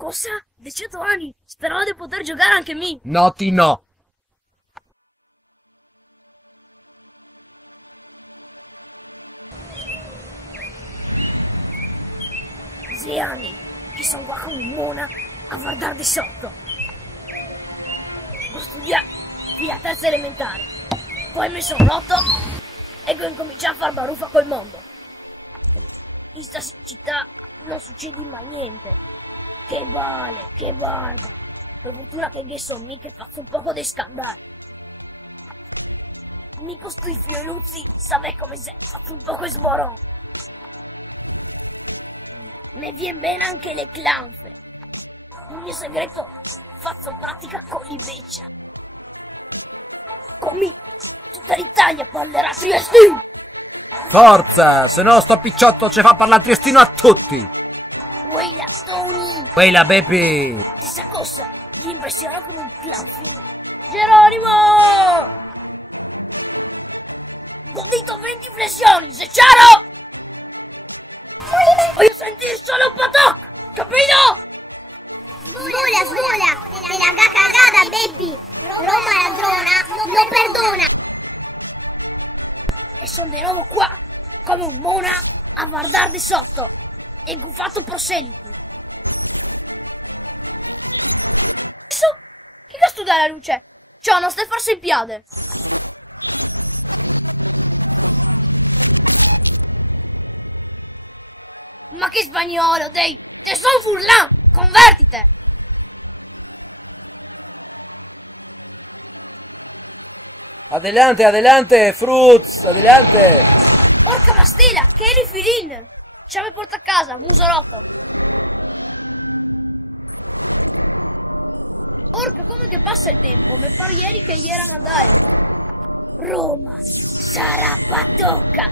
Cosa? De 100 anni? Speravo di poter giocare anche me. Noti no. Anni che sono qua come un mona a guardare di sotto. Ho studiato fino a terza elementare, poi mi sono rotto e ho incominciato a far baruffa col mondo. In sta città non succede mai niente. Che vale, che barba. Per fortuna che sono mica e faccio un poco di scandalo. Mica sti fioluzzi, sapete come sei, faccio un poco sboron. Ne viene bene anche le clanfe. Il mio segreto, faccio pratica con l'ibeccia. Con me, tutta l'Italia parlerà triestino. Forza, se no sto picciotto ci fa parlare triestino a tutti. Quella Tony. Quella Bepi. Chissà cosa, gli impressiona con un clanfino. Geronimo! Ho detto 20 flessioni, se c'ero! Voglio sentire solo un patoc, capito? Svola, te la cagata, baby! Roma ladrona non perdona! E sono di nuovo qua, come un mona, a guardare di sotto, e ho fatto proseliti. Adesso, che cazzo dà la luce? Ciao, non stai farsi in piade. Ma che spagnolo, dei! Te son furlan! Convertite! Adelante, adelante, Fruz, adelante. Porca mastela, che eri filin! Ci mi porta a casa, muso rotto! Porca, come che passa il tempo? Mi pare ieri che ieri a Nadal. Roma sarà patocca